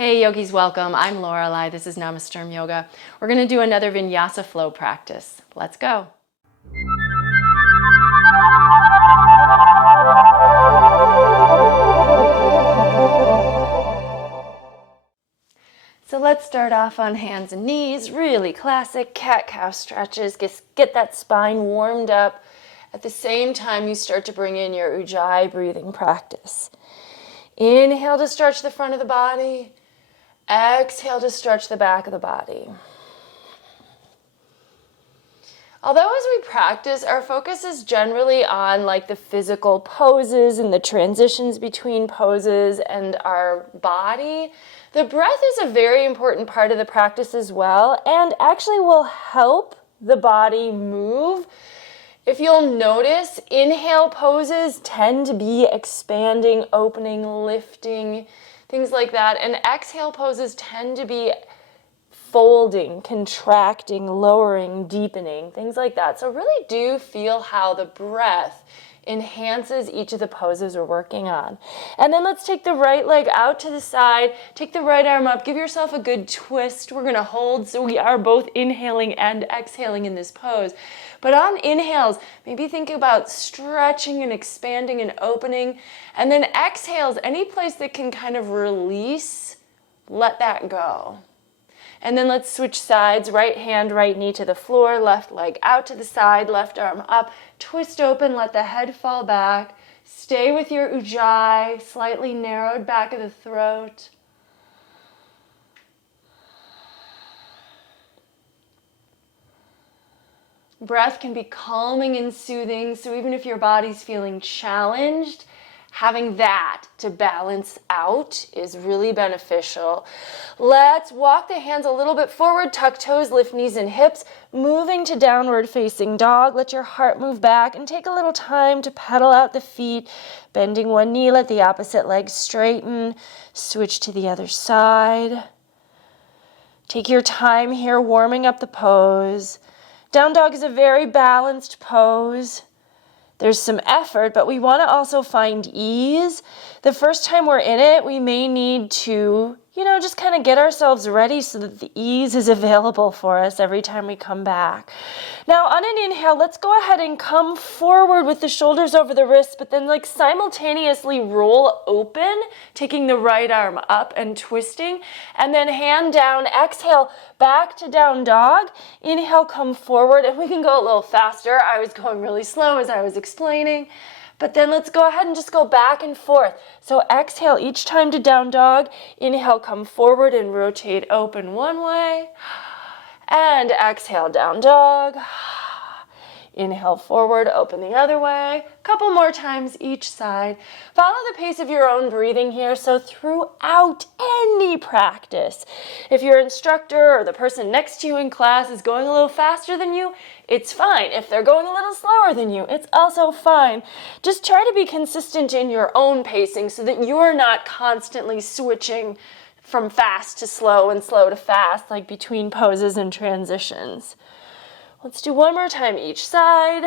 Hey yogis, welcome. I'm Lorelei. This is Namasturm Yoga. We're going to do another Vinyasa Flow practice. Let's go. So let's start off on hands and knees. Really classic cat-cow stretches. Get that spine warmed up. At the same time, you start to bring in your ujjayi breathing practice. Inhale to stretch the front of the body. Exhale to stretch the back of the body. Although as we practice, our focus is generally on like the physical poses and the transitions between poses and our body, the breath is a very important part of the practice as well, and actually will help the body move. If you'll notice, inhale poses tend to be expanding, opening, lifting, things like that. And exhale poses tend to be folding, contracting, lowering, deepening, things like that. So really do feel how the breath enhances each of the poses we're working on. And then let's take the right leg out to the side, take the right arm up, give yourself a good twist. We're gonna hold so we are both inhaling and exhaling in this pose. But on inhales, maybe think about stretching and expanding and opening. And then exhales, any place that can kind of release, let that go. And then let's switch sides, right hand, right knee to the floor, left leg out to the side, left arm up, twist open, let the head fall back. Stay with your ujjayi, slightly narrowed back of the throat. Breath can be calming and soothing, so even if your body's feeling challenged, having that to balance out is really beneficial. Let's walk the hands a little bit forward, tuck toes, lift knees and hips, moving to downward facing dog. Let your heart move back and take a little time to pedal out the feet, bending one knee, let the opposite leg straighten, switch to the other side. Take your time here warming up the pose. Down dog is a very balanced pose. There's some effort, but we want to also find ease. The first time we're in it, we may need to, just kind of get ourselves ready so that the ease is available for us every time we come back. Now, on an inhale, let's go ahead and come forward with the shoulders over the wrists, but then simultaneously roll open, taking the right arm up and twisting, and then hand down, exhale, back to down dog. Inhale, come forward, and we can go a little faster. I was going really slow as I was explaining. But then let's go ahead and just go back and forth. So exhale each time to down dog. Inhale, come forward and rotate open one way. And exhale, down dog. Inhale forward, open the other way. Couple more times each side. Follow the pace of your own breathing here. So throughout any practice, if your instructor or the person next to you in class is going a little faster than you, it's fine. If they're going a little slower than you, it's also fine. Just try to be consistent in your own pacing so that you're not constantly switching from fast to slow and slow to fast, like between poses and transitions. Let's do one more time each side.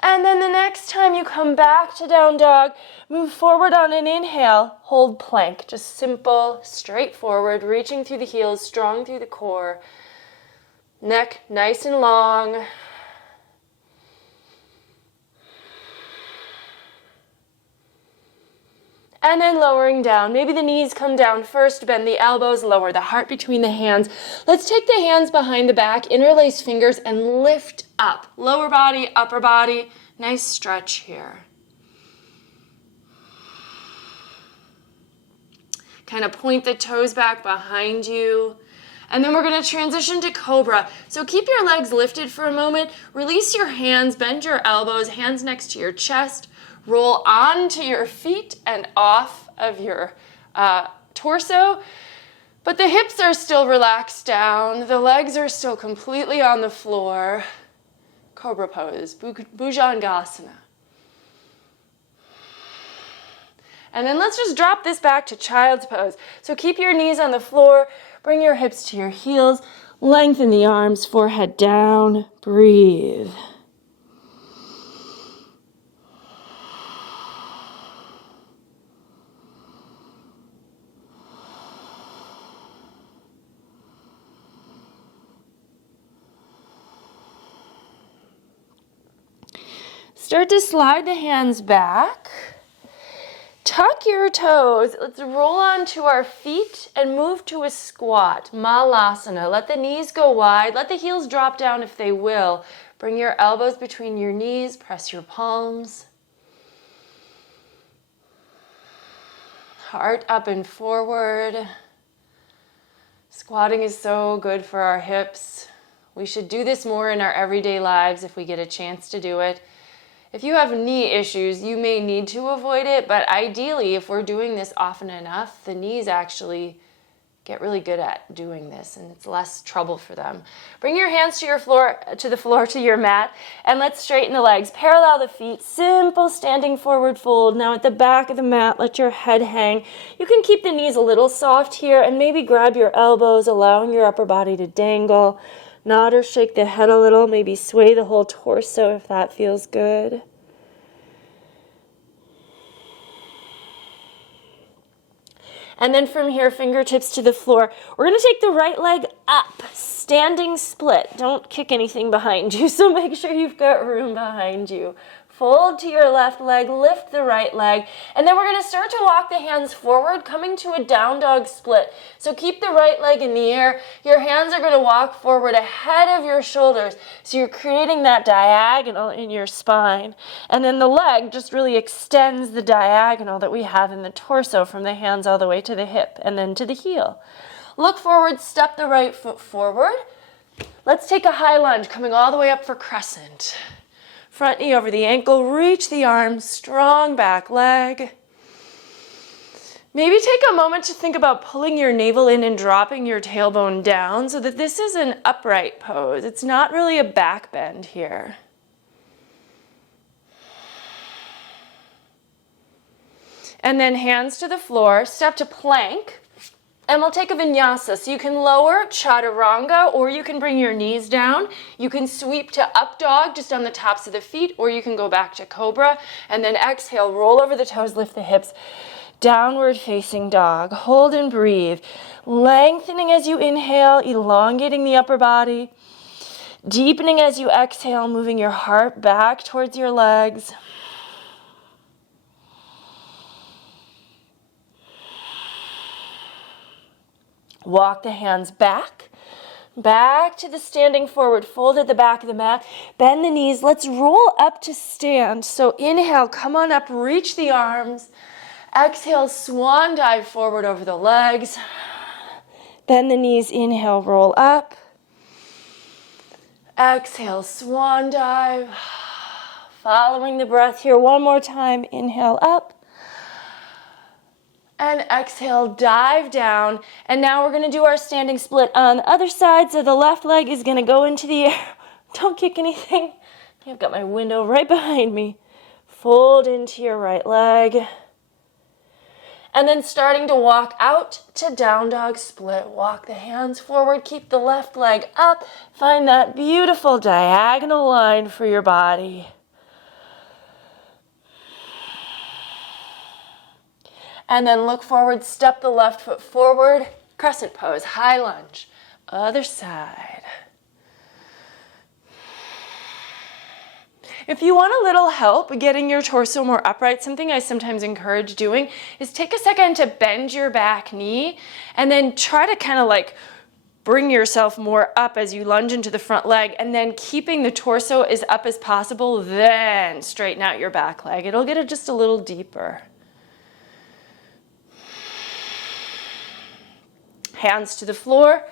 And then the next time you come back to down dog, move forward on an inhale, hold plank. Just simple, straightforward, reaching through the heels, strong through the core. Neck nice and long. And then lowering down. Maybe the knees come down first, bend the elbows, lower the heart between the hands. Let's take the hands behind the back, interlace fingers, and lift up. Lower body, upper body. Nice stretch here. Kind of point the toes back behind you. And then we're going to transition to cobra. So keep your legs lifted for a moment. Release your hands, bend your elbows, hands next to your chest. Roll onto your feet and off of your torso. But the hips are still relaxed down. The legs are still completely on the floor. Cobra pose, Bhujangasana. And then let's just drop this back to child's pose. So keep your knees on the floor. Bring your hips to your heels. Lengthen the arms, forehead down. Breathe. Start to slide the hands back. Tuck your toes. Let's roll onto our feet and move to a squat, malasana. Let the knees go wide. Let the heels drop down if they will. Bring your elbows between your knees. Press your palms. Heart up and forward. Squatting is so good for our hips. We should do this more in our everyday lives if we get a chance to do it. If you have knee issues, you may need to avoid it, but ideally, if we're doing this often enough, the knees actually get really good at doing this, and it's less trouble for them. Bring your hands to the floor, to your mat, and let's straighten the legs. Parallel the feet, simple standing forward fold. Now at the back of the mat, let your head hang. You can keep the knees a little soft here, and maybe grab your elbows, allowing your upper body to dangle. Nod or shake the head a little, maybe sway the whole torso if that feels good. And then from here, fingertips to the floor. We're going to take the right leg up, standing split. Don't kick anything behind you, so make sure you've got room behind you. Fold to your left leg, lift the right leg, and then we're going to start to walk the hands forward, coming to a down dog split. So keep the right leg in the air. Your hands are going to walk forward ahead of your shoulders. So you're creating that diagonal in your spine. And then the leg just really extends the diagonal that we have in the torso from the hands all the way to the hip and then to the heel. Look forward, step the right foot forward. Let's take a high lunge, coming all the way up for crescent. Front knee over the ankle, reach the arms, strong back leg. Maybe take a moment to think about pulling your navel in and dropping your tailbone down so that this is an upright pose. It's not really a back bend here. And then hands to the floor, step to plank. And we'll take a vinyasa. So you can lower chaturanga, or you can bring your knees down. You can sweep to up dog just on the tops of the feet, or you can go back to cobra. And then exhale, roll over the toes, lift the hips. Downward facing dog. Hold and breathe. Lengthening as you inhale, elongating the upper body. Deepening as you exhale, moving your heart back towards your legs. Walk the hands back to the standing forward fold at the back of the mat. Bend the knees. Let's roll up to stand. So inhale, come on up, reach the arms. Exhale, swan dive forward over the legs. Bend the knees, inhale, roll up. Exhale, swan dive. Following the breath here one more time. Inhale up. And exhale, dive down. And now we're going to do our standing split on the other side. So the left leg is going to go into the air. Don't kick anything. I've got my window right behind me. Fold into your right leg. And then starting to walk out to down dog split. Walk the hands forward. Keep the left leg up. Find that beautiful diagonal line for your body. And then look forward, step the left foot forward, crescent pose, high lunge, other side. If you want a little help getting your torso more upright, something I sometimes encourage doing is take a second to bend your back knee and then try to kind of like bring yourself more up as you lunge into the front leg, and then keeping the torso as up as possible, then straighten out your back leg. It'll get it just a little deeper. Hands to the floor,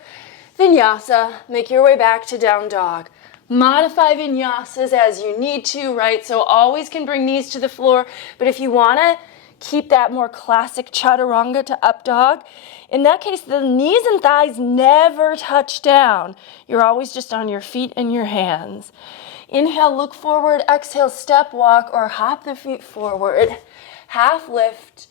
vinyasa, make your way back to down dog. Modify vinyasas as you need to, right? So always can bring knees to the floor, but if you want to keep that more classic chaturanga to up dog, in that case, the knees and thighs never touch down. You're always just on your feet and your hands. Inhale, look forward, exhale, step, walk, or hop the feet forward. Half lift.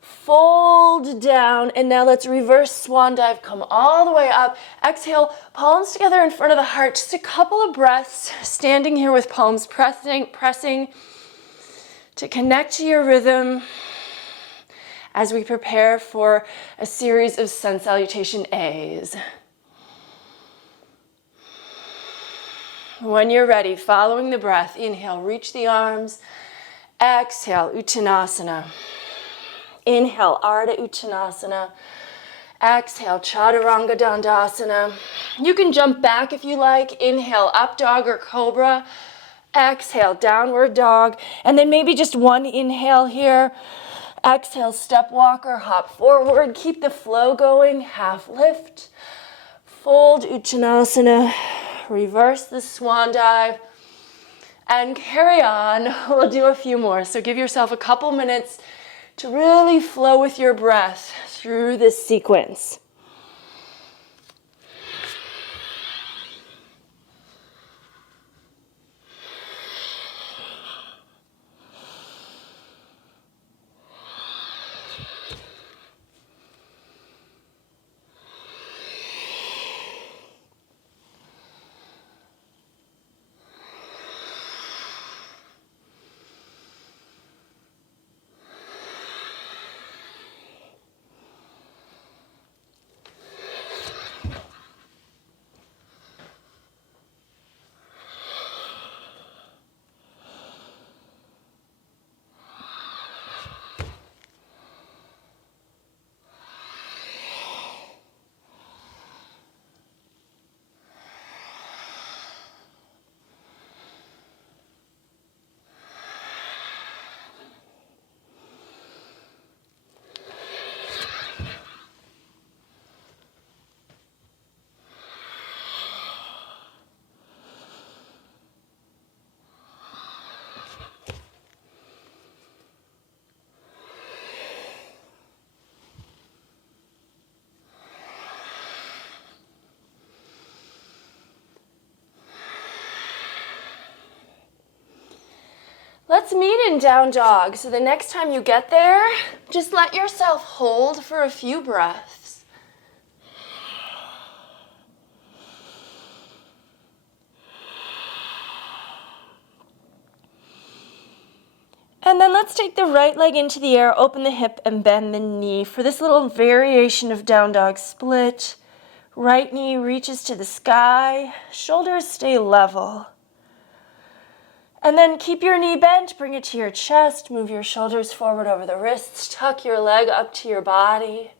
Fold down, and now let's reverse swan dive. Come all the way up. Exhale, palms together in front of the heart. Just a couple of breaths, standing here with palms pressing to connect to your rhythm as we prepare for a series of sun salutation A's. When you're ready, following the breath, inhale, reach the arms. Exhale, Uttanasana. Inhale, Ardha Uttanasana. Exhale, Chaturanga Dandasana. You can jump back if you like. Inhale, up dog or cobra. Exhale, downward dog. And then maybe just one inhale here. Exhale, step walker, hop forward. Keep the flow going. Half lift. Fold Uttanasana. Reverse the swan dive. And carry on. We'll do a few more. So give yourself a couple minutes to really flow with your breath through this sequence. Let's meet in down dog. So the next time you get there, just let yourself hold for a few breaths. And then let's take the right leg into the air, open the hip and bend the knee. For this little variation of down dog split, right knee reaches to the sky, shoulders stay level. And then keep your knee bent, bring it to your chest, move your shoulders forward over the wrists, tuck your leg up to your body.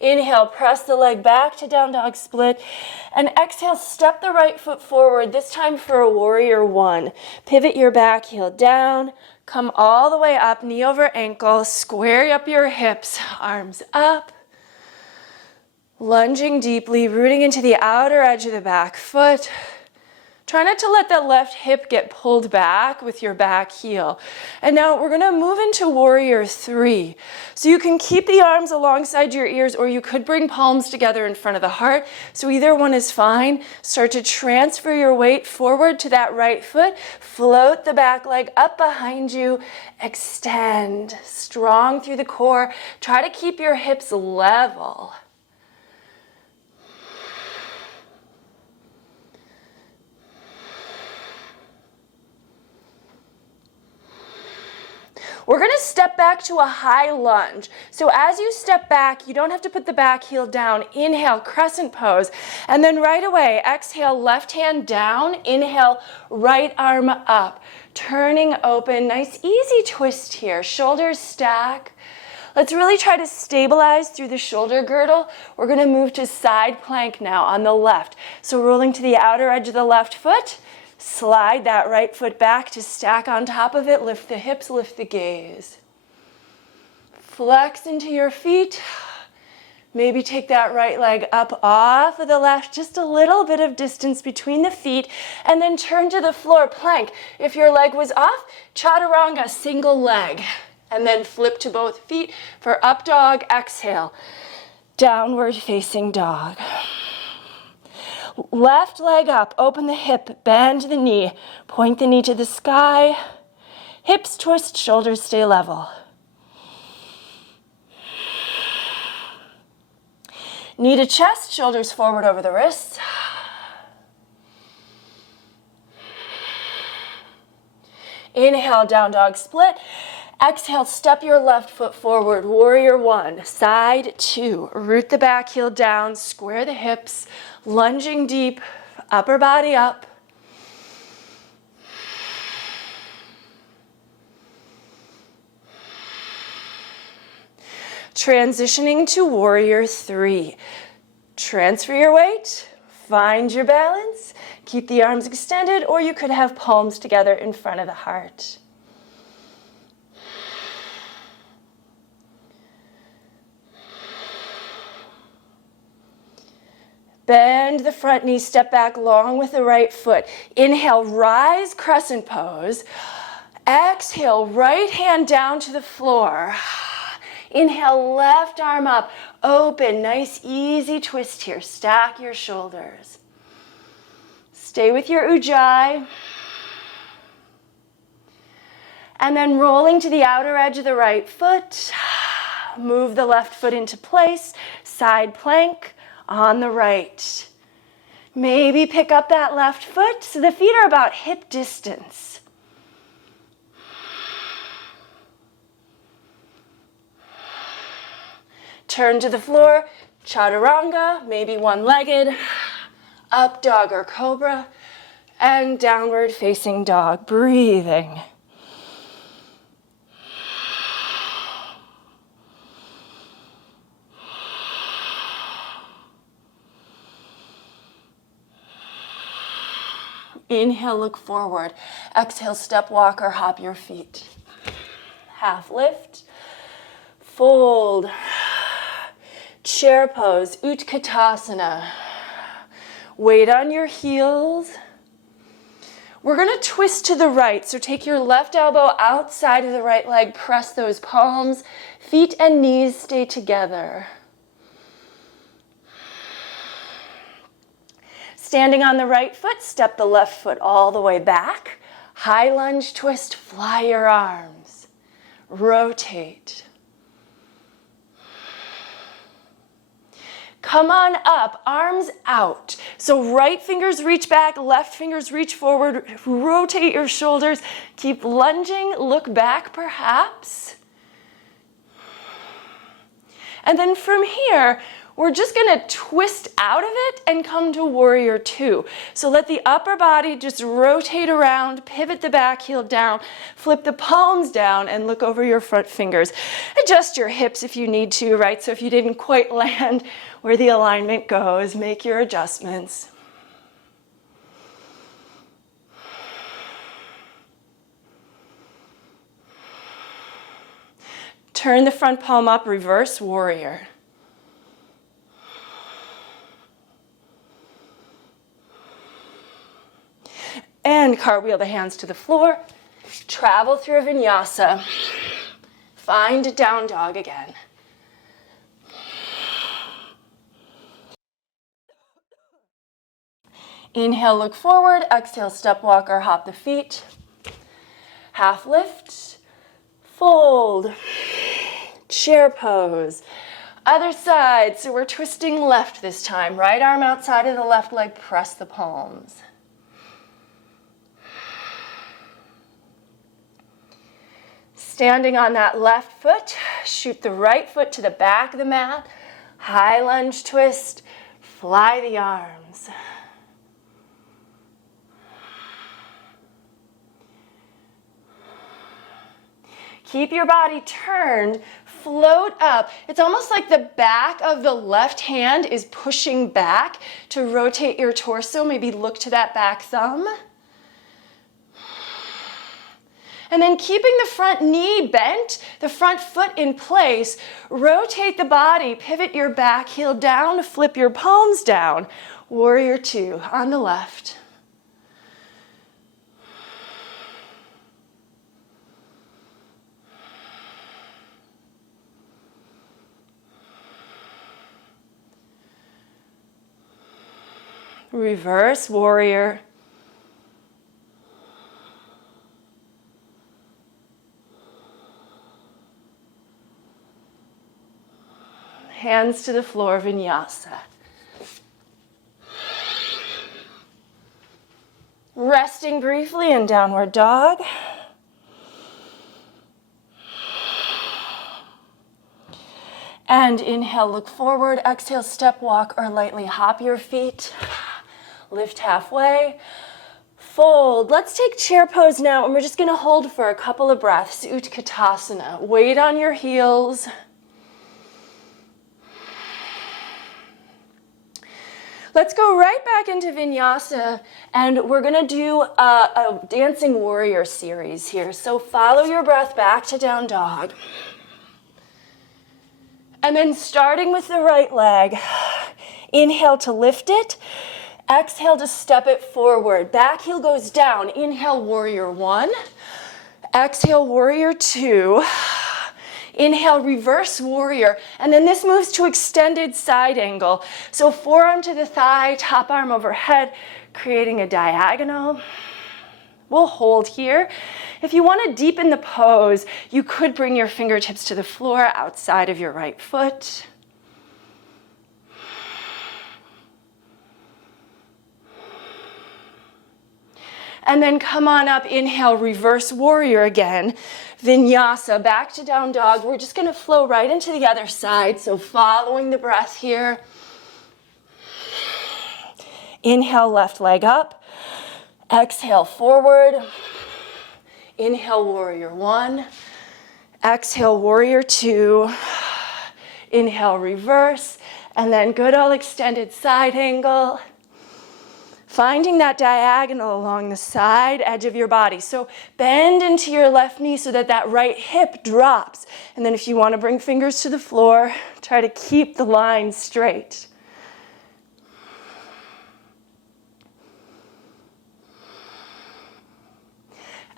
Inhale, press the leg back to down dog split. And exhale, step the right foot forward, this time for a warrior one. Pivot your back heel down, come all the way up, knee over ankle, square up your hips, arms up. Lunging deeply, rooting into the outer edge of the back foot. Try not to let that left hip get pulled back with your back heel. And now we're gonna move into warrior three. So you can keep the arms alongside your ears, or you could bring palms together in front of the heart. So either one is fine. Start to transfer your weight forward to that right foot. Float the back leg up behind you. Extend, strong through the core. Try to keep your hips level. We're gonna step back to a high lunge. So as you step back, you don't have to put the back heel down. Inhale, crescent pose. And then right away, exhale, left hand down. Inhale, right arm up. Turning open, nice easy twist here. Shoulders stack. Let's really try to stabilize through the shoulder girdle. We're gonna move to side plank now on the left. So rolling to the outer edge of the left foot. Slide that right foot back to stack on top of it. Lift the hips, lift the gaze. Flex into your feet. Maybe take that right leg up off of the left, just a little bit of distance between the feet, and then turn to the floor, plank. If your leg was off, chaturanga, single leg. And then flip to both feet for up dog, exhale. Downward facing dog. Left leg up, open the hip, bend the knee, point the knee to the sky, hips twist, shoulders stay level. Knee to chest, shoulders forward over the wrists. Inhale, down dog split. Exhale, step your left foot forward, warrior one, side two. Root the back heel down, square the hips, lunging deep, upper body up. Transitioning to warrior three. Transfer your weight, find your balance, keep the arms extended, or you could have palms together in front of the heart. Bend the front knee, step back long with the right foot. Inhale, rise, crescent pose. Exhale, right hand down to the floor. Inhale, left arm up, open, nice easy twist here. Stack your shoulders. Stay with your ujjayi. And then rolling to the outer edge of the right foot. Move the left foot into place, side plank on the right. Maybe pick up that left foot so the feet are about hip distance. Turn to the floor, chaturanga, maybe one-legged, up dog or cobra, and downward facing dog, breathing. Inhale, look forward. Exhale, step, walk, or hop your feet. Half lift, fold. Chair pose, Utkatasana. Weight on your heels. We're going to twist to the right, so take your left elbow outside of the right leg, press those palms, feet and knees stay together. Standing on the right foot, step the left foot all the way back. High lunge twist, fly your arms. Rotate. Come on up, arms out. So right fingers reach back, left fingers reach forward, rotate your shoulders. Keep lunging, look back perhaps. And then from here, we're just gonna twist out of it and come to warrior two. So let the upper body just rotate around, pivot the back heel down, flip the palms down and look over your front fingers. Adjust your hips if you need to, right? So if you didn't quite land where the alignment goes, make your adjustments. Turn the front palm up, reverse warrior. And cartwheel the hands to the floor. Travel through a vinyasa. Find down dog again. Inhale, look forward. Exhale, step, walk, or hop the feet. Half lift. Fold. Chair pose. Other side. So we're twisting left this time. Right arm outside of the left leg. Press the palms. Standing on that left foot, shoot the right foot to the back of the mat. High lunge twist, fly the arms. Keep your body turned, float up. It's almost like the back of the left hand is pushing back to rotate your torso. Maybe look to that back thumb. And then keeping the front knee bent, the front foot in place, rotate the body, pivot your back heel down, flip your palms down. Warrior two on the left. Reverse warrior. Hands to the floor, vinyasa. Resting briefly in downward dog. And inhale, look forward. Exhale, step walk or lightly hop your feet. Lift halfway. Fold. Let's take chair pose now, and we're just going to hold for a couple of breaths. Utkatasana. Weight on your heels. Let's go right back into vinyasa, and we're going to do a dancing warrior series here. So follow your breath back to down dog. And then starting with the right leg, inhale to lift it. Exhale to step it forward. Back heel goes down. Inhale, warrior one. Exhale, warrior two. Inhale, reverse warrior. And then this moves to extended side angle. So forearm to the thigh, top arm overhead, creating a diagonal. We'll hold here. If you want to deepen the pose, you could bring your fingertips to the floor outside of your right foot. And then come on up, inhale, reverse warrior again. Vinyasa, back to down dog. We're just going to flow right into the other side. So following the breath here. Inhale, left leg up. Exhale, forward. Inhale, warrior one. Exhale, warrior two. Inhale, reverse. And then good old extended side angle. Finding that diagonal along the side edge of your body. So bend into your left knee so that that right hip drops. And then if you want to bring fingers to the floor, try to keep the line straight.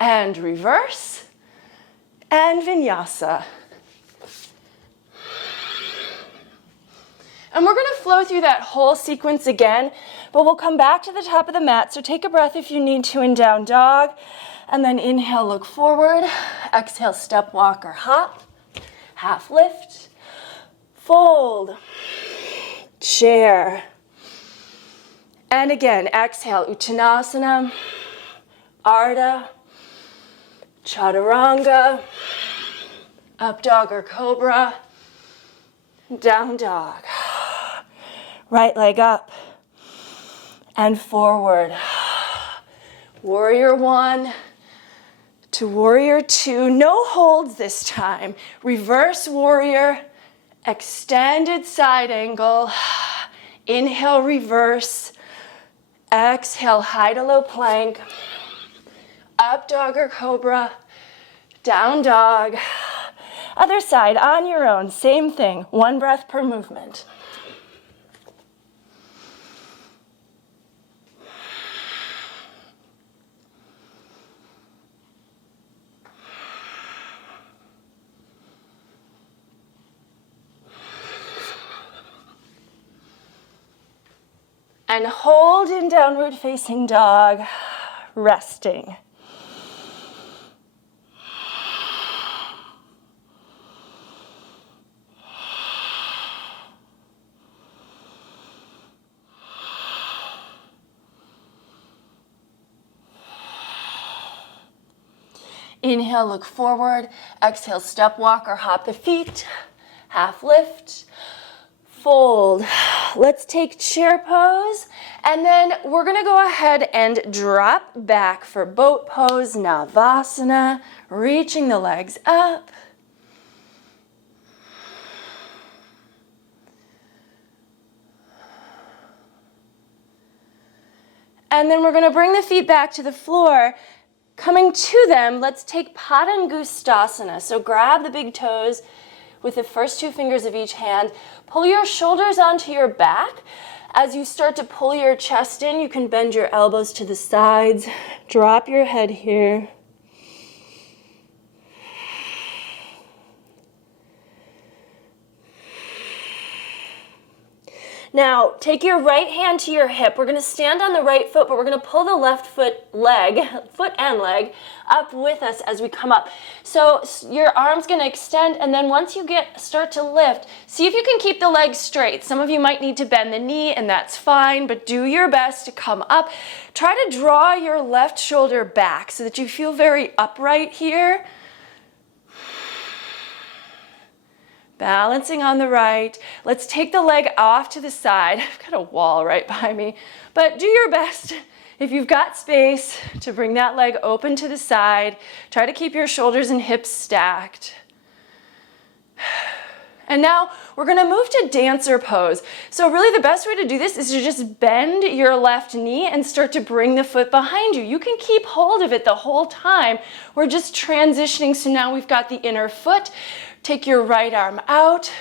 And reverse. And vinyasa. And we're going to flow through that whole sequence again, but we'll come back to the top of the mat. So take a breath if you need to in down dog. And then inhale, look forward. Exhale, step, walk, or hop. Half lift. Fold. Chair. And again, exhale, Uttanasana, Ardha, Chaturanga, up dog or cobra, down dog. Right leg up and forward. Warrior one to warrior two. No holds this time. Reverse warrior, extended side angle. Inhale, reverse. Exhale, high to low plank. Up dog or cobra. Down dog. Other side on your own. Same thing. One breath per movement. And hold in downward facing dog, resting. Inhale, look forward. Exhale, step, walk, or hop the feet. Half lift. Fold. Let's take chair pose, and then we're going to go ahead and drop back for boat pose, Navasana, reaching the legs up. And then we're going to bring the feet back to the floor. Coming to them, let's take Padangustasana. So grab the big toes with the first two fingers of each hand. Pull your shoulders onto your back. As you start to pull your chest in, you can bend your elbows to the sides. Drop your head here. Now, take your right hand to your hip. We're going to stand on the right foot, but we're going to pull the left foot and leg up with us as we come up. So your arm's going to extend, and then once you start to lift, see if you can keep the legs straight. Some of you might need to bend the knee, and that's fine, but do your best to come up. Try to draw your left shoulder back so that you feel very upright here. Balancing on the right. Let's take the leg off to the side. I've got a wall right behind me, but do your best if you've got space to bring that leg open to the side. Try to keep your shoulders and hips stacked. And now we're gonna move to dancer pose. So really the best way to do this is to just bend your left knee and start to bring the foot behind you. You can keep hold of it the whole time. We're just transitioning, so now we've got the inner foot. Take your right arm out,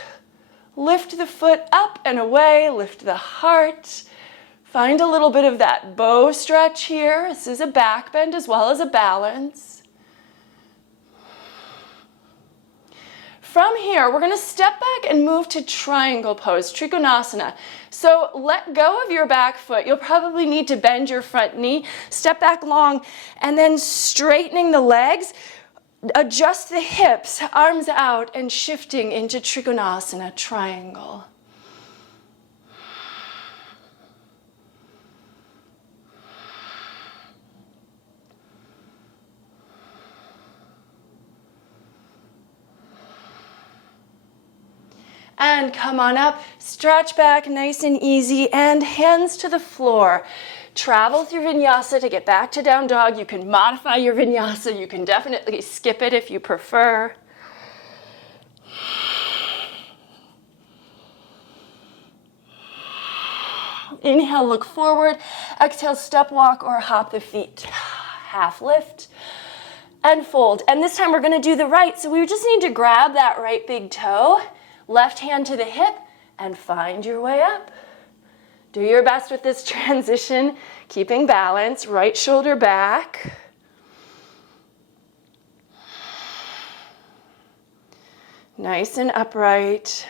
lift the foot up and away, lift the heart. Find a little bit of that bow stretch here. This is a back bend as well as a balance. From here, we're gonna step back and move to triangle pose, Trikonasana. So let go of your back foot. You'll probably need to bend your front knee, step back long, and then straightening the legs, adjust the hips, arms out, and shifting into Trikonasana, triangle. And come on up, stretch back nice and easy, and hands to the floor. Travel through vinyasa to get back to down dog. You can modify your vinyasa. You can definitely skip it if you prefer. Inhale, look forward. Exhale, step walk or hop the feet. Half lift and fold. And this time we're gonna do the right. So we just need to grab that right big toe. Left hand to the hip and find your way up. Do your best with this transition, keeping balance, right shoulder back. Nice and upright.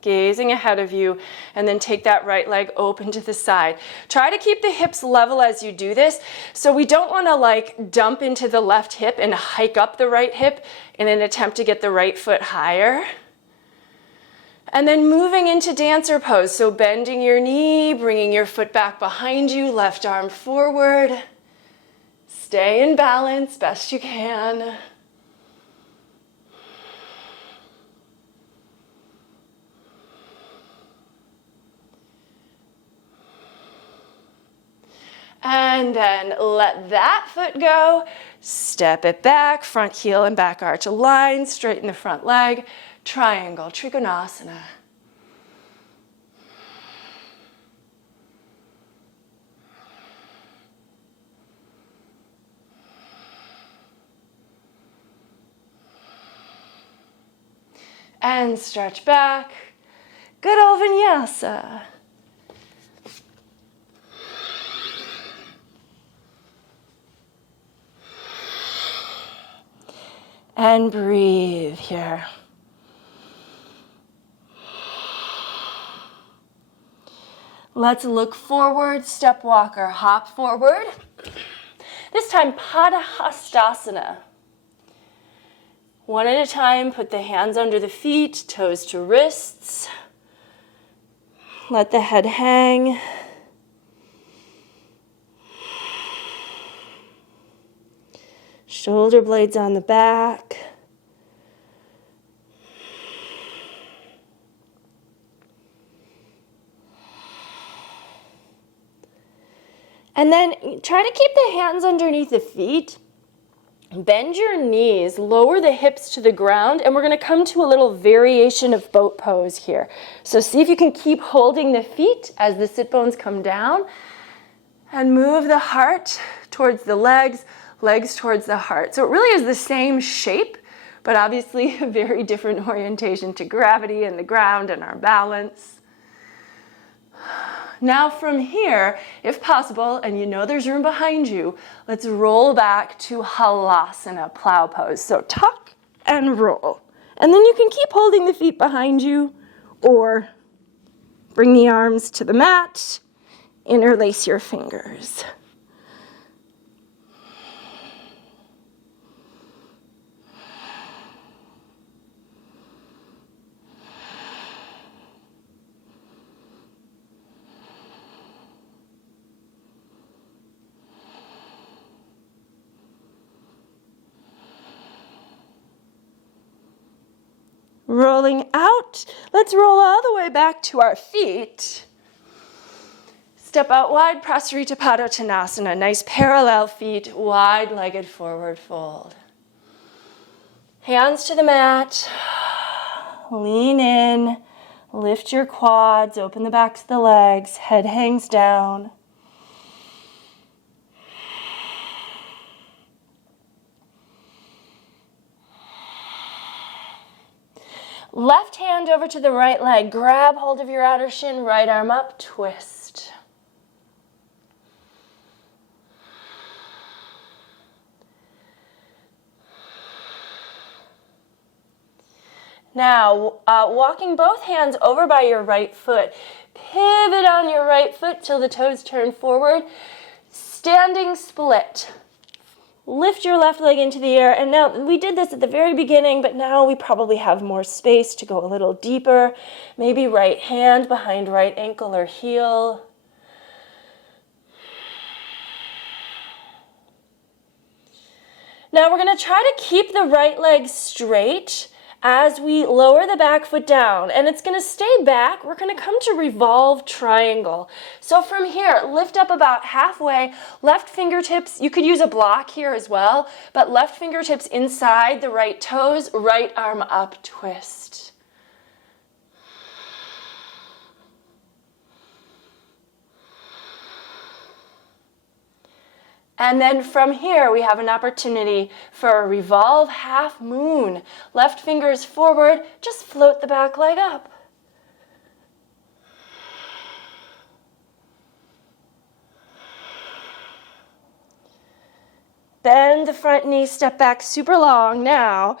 Gazing ahead of you, and then take that right leg open to the side. Try to keep the hips level as you do this, so we don't want to like dump into the left hip and hike up the right hip in an attempt to get the right foot higher. And then moving into dancer pose, so bending your knee, bringing your foot back behind you, left arm forward. Stay in balance best you can. And then let that foot go, step it back, front heel and back arch align, straighten the front leg, triangle, Trikonasana. And stretch back, good old vinyasa. And breathe here. Let's look forward, step walk or hop forward. This time, Padahastasana. One at a time, put the hands under the feet, toes to wrists. Let the head hang. Shoulder blades on the back. And then try to keep the hands underneath the feet. Bend your knees, lower the hips to the ground, and we're going to come to a little variation of boat pose here. So see if you can keep holding the feet as the sit bones come down, and move the heart towards the legs, legs towards the heart. So it really is the same shape, but obviously a very different orientation to gravity and the ground and our balance. Now from here, if possible, and you know there's room behind you, let's roll back to Halasana, plow pose. So tuck and roll. And then you can keep holding the feet behind you or bring the arms to the mat, interlace your fingers. rolling out. Let's roll all the way back to our feet. Step out wide, Prasarita Padottanasana. Nice parallel feet, wide-legged forward fold. Hands to the mat. Lean in. Lift your quads. Open the backs of the legs. Head hangs down. Left hand over to the right leg. Grab hold of your outer shin. Right arm up. Twist. Now, walking both hands over by your right foot. Pivot on your right foot till the toes turn forward. Standing split. Lift your left leg into the air. And now, we did this at the very beginning, but now we probably have more space to go a little deeper. Maybe right hand behind right ankle or heel. Now, we're going to try to keep the right leg straight as we lower the back foot down, and it's going to stay back. We're going to come to revolve triangle. So from here, lift up about halfway, left fingertips, you could use a block here as well, but left fingertips inside the right toes, right arm up, twist. And then from here, we have an opportunity for a revolve half moon. Left fingers forward, just float the back leg up. Bend the front knee, step back super long now.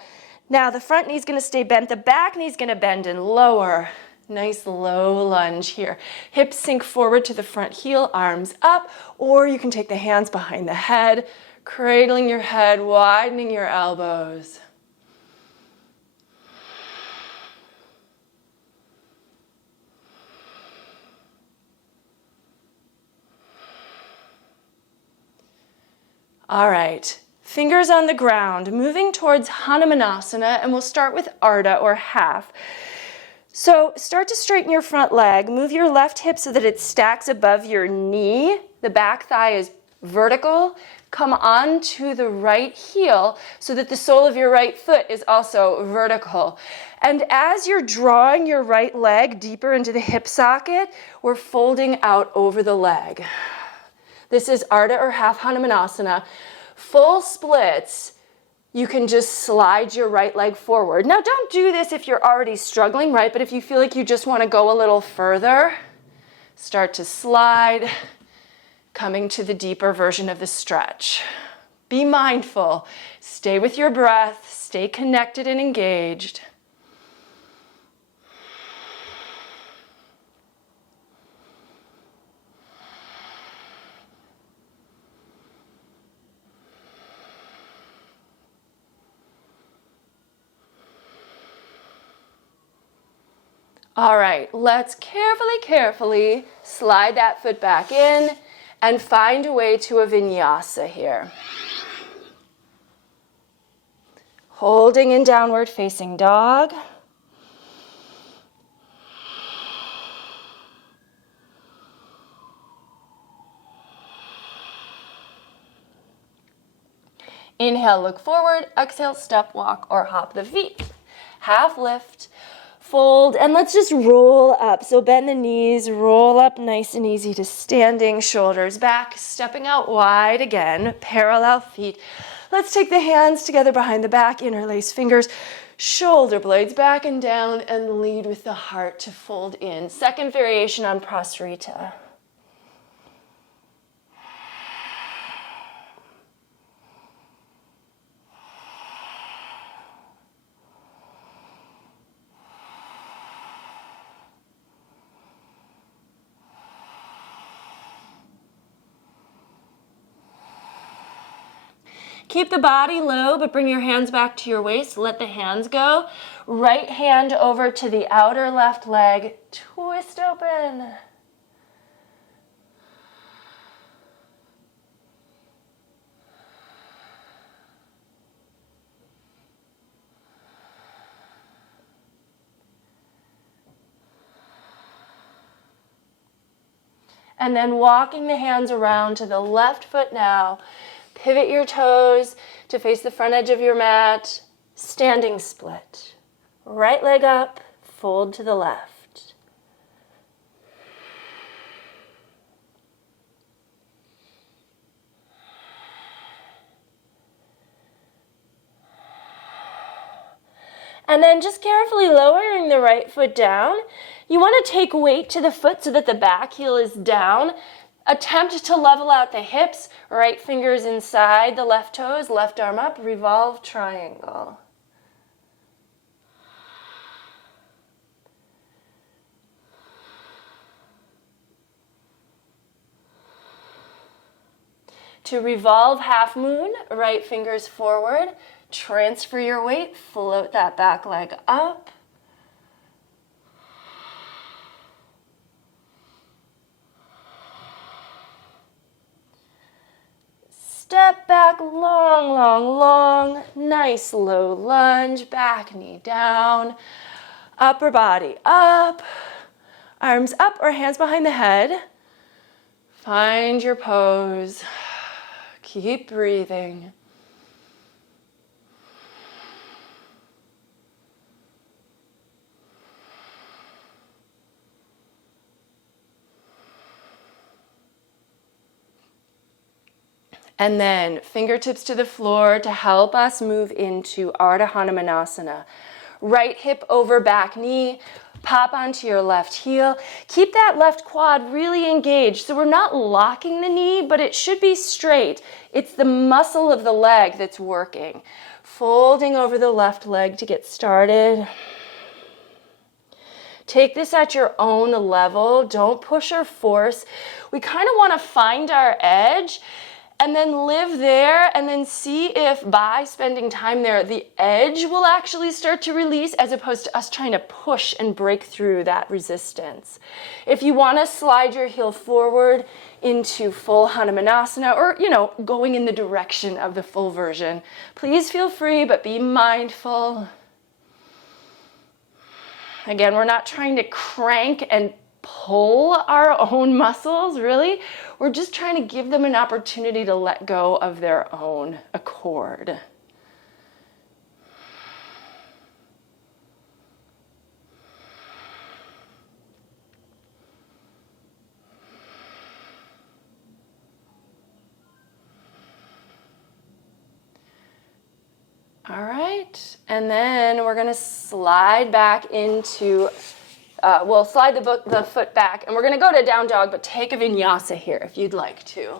Now the front knee is going to stay bent, the back knee is going to bend and lower. Nice low lunge here. Hips sink forward to the front heel, arms up, or you can take the hands behind the head, cradling your head, widening your elbows. All right, fingers on the ground, moving towards Hanumanasana, and we'll start with Ardha or half. So start to straighten your front leg. Move your left hip so that it stacks above your knee. The back thigh is vertical. Come onto the right heel so that the sole of your right foot is also vertical. And as you're drawing your right leg deeper into the hip socket, we're folding out over the leg. This is Ardha or half Hanumanasana. Full splits. You can just slide your right leg forward. Now, don't do this if you're already struggling, right? But if you feel like you just want to go a little further, start to slide, coming to the deeper version of the stretch. Be mindful. Stay with your breath. Stay connected and engaged. All right, let's carefully slide that foot back in and find a way to a vinyasa here. Holding in downward facing dog. Inhale, look forward. Exhale, step, walk, or hop the feet. Half lift. Fold, and let's just roll up. So bend the knees, roll up nice and easy to standing, shoulders back, stepping out wide again, parallel feet. Let's take the hands together behind the back, interlace fingers, shoulder blades back and down, and lead with the heart to fold in. Second variation on Prasarita. Keep the body low, but bring your hands back to your waist. Let the hands go. Right hand over to the outer left leg. Twist open. And then walking the hands around to the left foot now. Pivot your toes to face the front edge of your mat. Standing split. Right leg up, fold to the left. And then just carefully lowering the right foot down. You want to take weight to the foot so that the back heel is down. Attempt to level out the hips, right fingers inside the left toes, left arm up, revolve triangle. To revolve half moon, right fingers forward, transfer your weight, float that back leg up. Step back, long, long, long. Nice low lunge, back knee down. Upper body up. Arms up or hands behind the head. Find your pose. Keep breathing. And then fingertips to the floor to help us move into Ardha Hanumanasana. Right hip over back knee, pop onto your left heel. Keep that left quad really engaged. So we're not locking the knee, but it should be straight. It's the muscle of the leg that's working. Folding over the left leg to get started. Take this at your own level. Don't push or force. We kind of want to find our edge and then live there and then see if by spending time there, the edge will actually start to release as opposed to us trying to push and break through that resistance. If you want to slide your heel forward into full Hanumanasana or, going in the direction of the full version, please feel free, but be mindful. Again, we're not trying to crank and pull our own muscles, really. We're just trying to give them an opportunity to let go of their own accord. All right, and then we're gonna slide back into we'll slide the foot back, and we're going to go to down dog, but take a vinyasa here if you'd like to.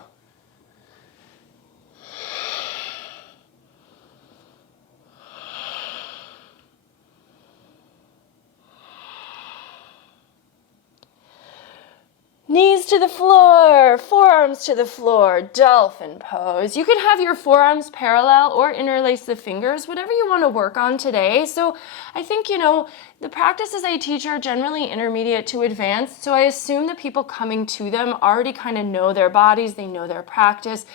Knees to the floor, forearms to the floor, dolphin pose. You could have your forearms parallel or interlace the fingers, whatever you want to work on today. So I think, the practices I teach are generally intermediate to advanced. So I assume that people coming to them already kind of know their bodies, they know their practice.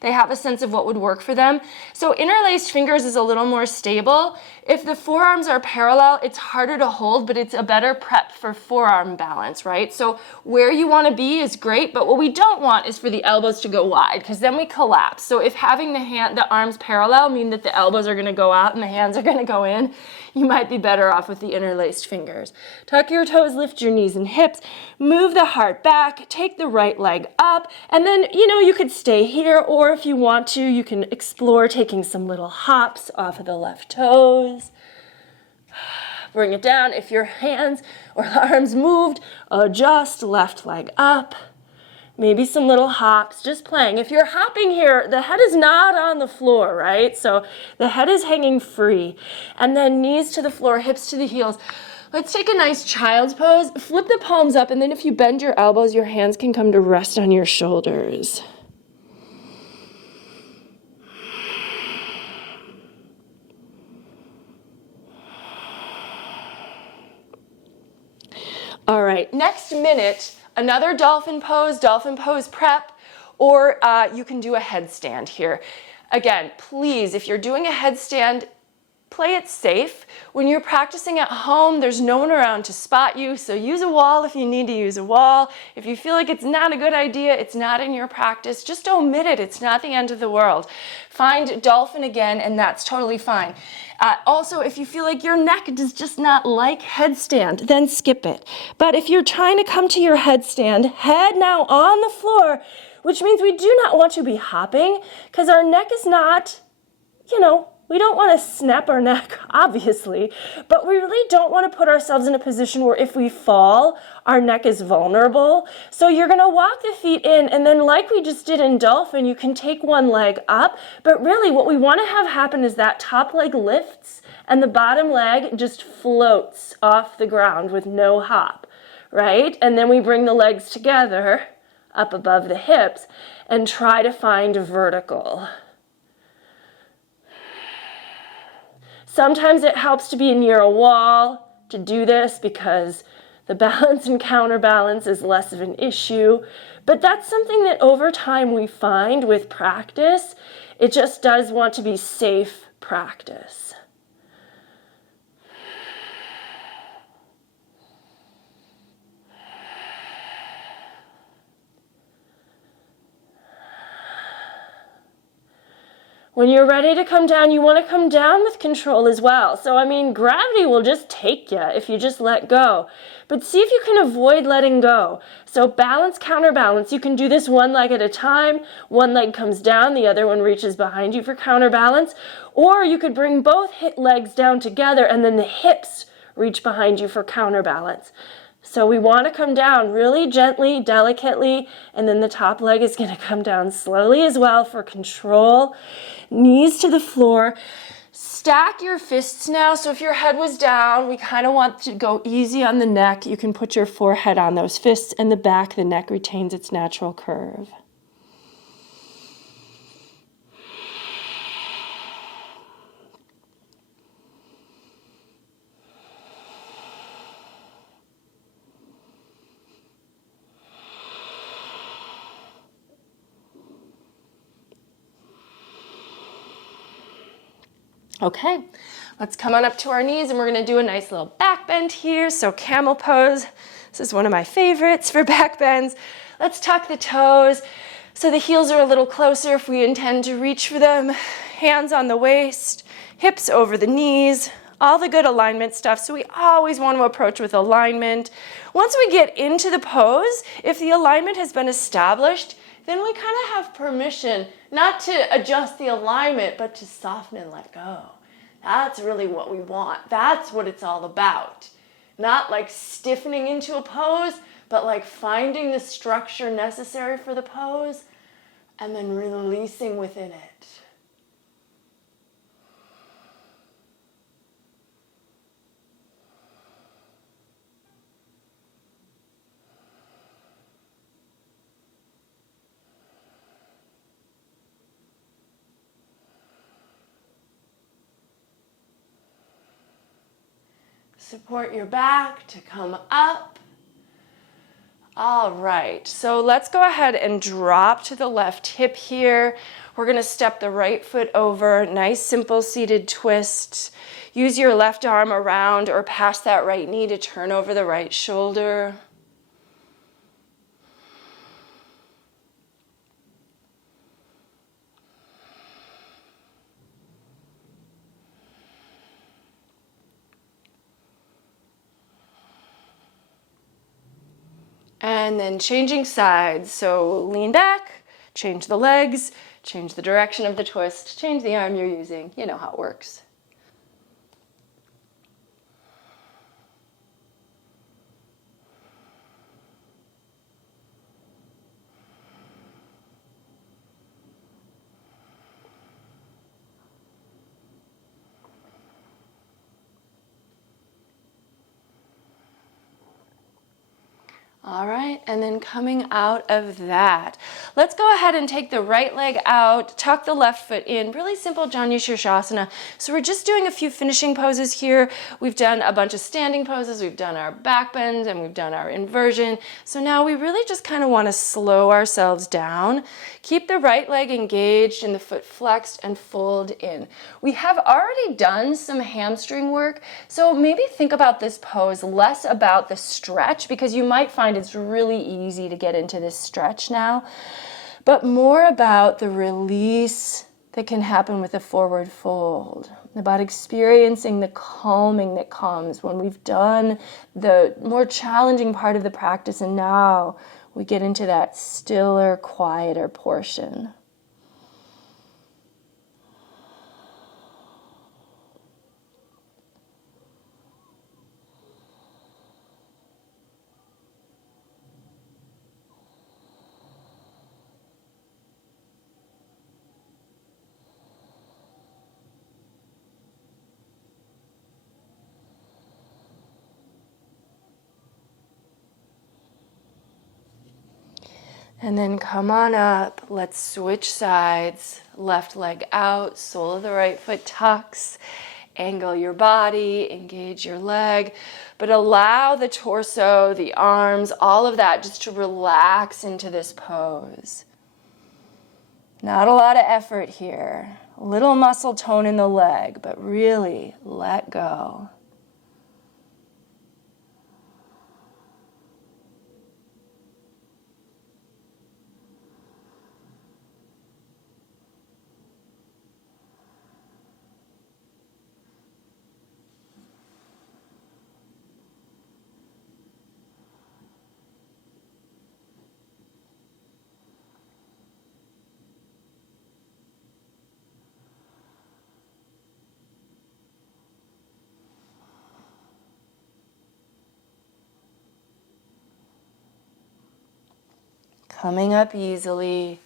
They have a sense of what would work for them. So interlaced fingers is a little more stable. If the forearms are parallel, it's harder to hold, but it's a better prep for forearm balance, right? So where you want to be is great, but what we don't want is for the elbows to go wide, because then we collapse. So if having the arms parallel mean that the elbows are going to go out and the hands are going to go in, you might be better off with the interlaced fingers. Tuck your toes, lift your knees and hips, move the heart back, take the right leg up, and then, you could stay here, or if you want to, you can explore taking some little hops off of the left toes. Bring it down. If your hands or arms moved, adjust left leg up. Maybe some little hops, just playing. If you're hopping here, the head is not on the floor, right? So the head is hanging free. And then knees to the floor, hips to the heels. Let's take a nice child's pose. Flip the palms up, and then if you bend your elbows, your hands can come to rest on your shoulders. All right, next minute, another dolphin pose prep, or you can do a headstand here. Again, please, if you're doing a headstand, play it safe. When you're practicing at home, there's no one around to spot you, so use a wall if you need to use a wall. If you feel like it's not a good idea, it's not in your practice, just omit it. It's not the end of the world. Find dolphin again, and that's totally fine. Also, if you feel like your neck does just not like headstand, then skip it. But if you're trying to come to your headstand, head now on the floor, which means we do not want to be hopping, because our neck is not, we don't want to snap our neck, obviously, but we really don't want to put ourselves in a position where if we fall, our neck is vulnerable. So you're going to walk the feet in, and then like we just did in dolphin, you can take one leg up, but really what we want to have happen is that top leg lifts and the bottom leg just floats off the ground with no hop, right? And then we bring the legs together up above the hips and try to find vertical. Sometimes it helps to be near a wall to do this because the balance and counterbalance is less of an issue. But that's something that over time we find with practice. It just does want to be safe practice. When you're ready to come down, you want to come down with control as well. So, gravity will just take you if you just let go. But see if you can avoid letting go. So balance, counterbalance. You can do this one leg at a time. One leg comes down, the other one reaches behind you for counterbalance. Or you could bring both legs down together and then the hips reach behind you for counterbalance. So we want to come down really gently, delicately, and then the top leg is going to come down slowly as well for control. Knees to the floor. Stack your fists now. So if your head was down, we kind of want to go easy on the neck. You can put your forehead on those fists and the back. The neck retains its natural curve. Okay, let's come on up to our knees and we're going to do a nice little back bend here. So camel pose. This is one of my favorites for back bends. Let's tuck the toes so the heels are a little closer if we intend to reach for them. Hands on the waist, hips over the knees, all the good alignment stuff. So we always want to approach with alignment. Once we get into the pose, if the alignment has been established, then we kind of have permission not to adjust the alignment, but to soften and let go. That's really what we want. That's what it's all about. Not like stiffening into a pose, but like finding the structure necessary for the pose and then releasing within it. Support your back to come up. All right, so let's go ahead and drop to the left hip here. We're gonna step the right foot over, nice simple seated twist. Use your left arm around or past that right knee to turn over the right shoulder. And then changing sides. So lean back, change the legs, change the direction of the twist, change the arm you're using. You know how it works. All right, and then coming out of that, let's go ahead and take the right leg out, tuck the left foot in, really simple Janu Shirshasana. So we're just doing a few finishing poses here. We've done a bunch of standing poses, we've done our back bend, and we've done our inversion. So now we really just kind of want to slow ourselves down. Keep the right leg engaged and the foot flexed and fold in. We have already done some hamstring work, so maybe think about this pose less about the stretch, because you might find it's really easy to get into this stretch now, but more about the release that can happen with a forward fold, about experiencing the calming that comes when we've done the more challenging part of the practice and now we get into that stiller, quieter portion. And then come on up, let's switch sides, left leg out, sole of the right foot tucks, angle your body, engage your leg, but allow the torso, the arms, all of that just to relax into this pose. Not a lot of effort here, a little muscle tone in the leg, but really let go. Coming up easily.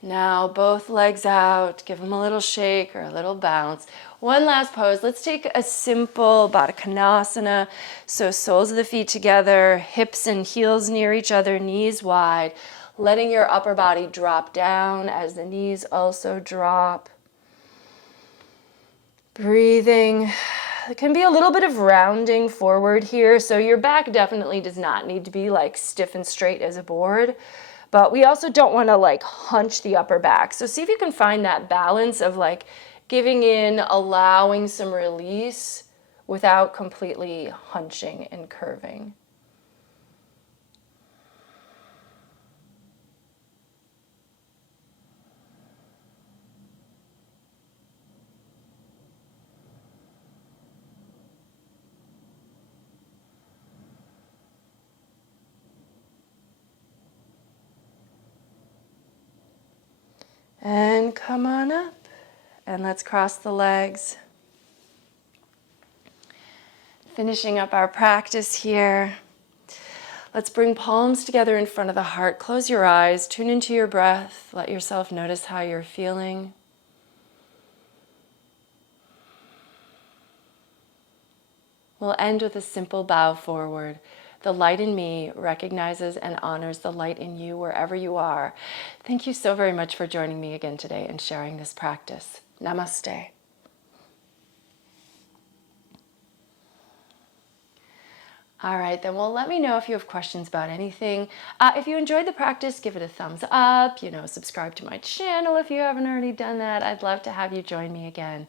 Now both legs out, give them a little shake or a little bounce. One last pose. Let's take a simple Baddha Konasana. So soles of the feet together, hips and heels near each other, knees wide. Letting your upper body drop down as the knees also drop. Breathing. There can be a little bit of rounding forward here, so your back definitely does not need to be like stiff and straight as a board, but we also don't want to like hunch the upper back. So see if you can find that balance of like giving in, allowing some release without completely hunching and curving. And come on up, and let's cross the legs. Finishing up our practice here. Let's bring palms together in front of the heart. Close your eyes, tune into your breath. Let yourself notice how you're feeling. We'll end with a simple bow forward. The light in me recognizes and honors the light in you wherever you are. Thank you so very much for joining me again today and sharing this practice. Namaste. All right, then well, let me know if you have questions about anything. If you enjoyed the practice, give it a thumbs up, subscribe to my channel if you haven't already done that. I'd love to have you join me again.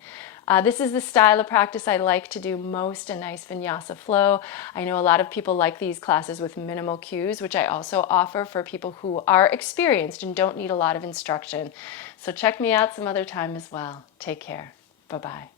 This is the style of practice I like to do most, a nice vinyasa flow. I know a lot of people like these classes with minimal cues, which I also offer for people who are experienced and don't need a lot of instruction. So check me out some other time as well. Take care. Bye-bye.